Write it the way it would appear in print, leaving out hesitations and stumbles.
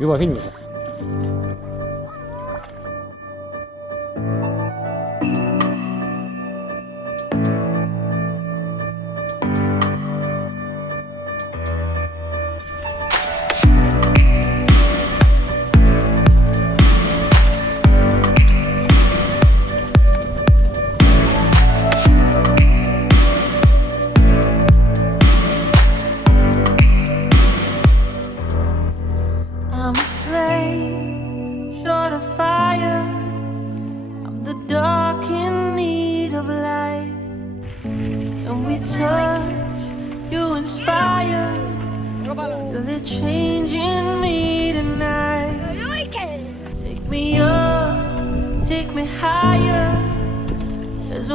유바휘입니다. I'm afraid, short of fire. I'm the dark in need of light. And we touch, you inspire. Feel it changing me tonight. Take me up, take me higher. There's a